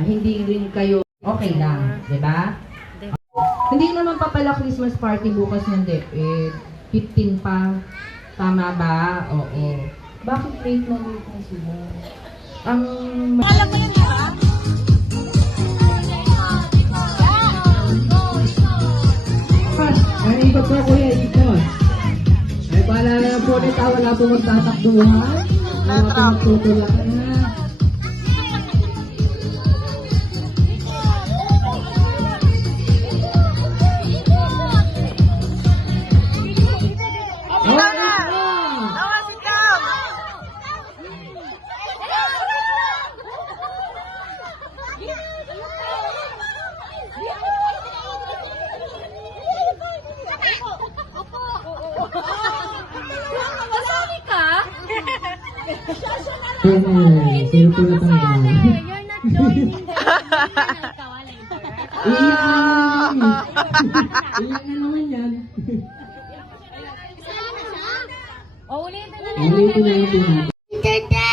Hindi rin kayo okay lang, di ba? Hindi naman pa pala Christmas party bukas ng DepEd. 15 pa. Tama ba? Oo. Bakit late na sila? Alam mo yun, di ba? Ay, ikot po kuya, ikot. Ay, paalala na po nito, wala po magtatakbuhan. Wala po magtutulakan na. Sino po na tayo? You're not joining the Iyan na naman yan. Oh, ulitin na lang. Ulitin na lang po natin.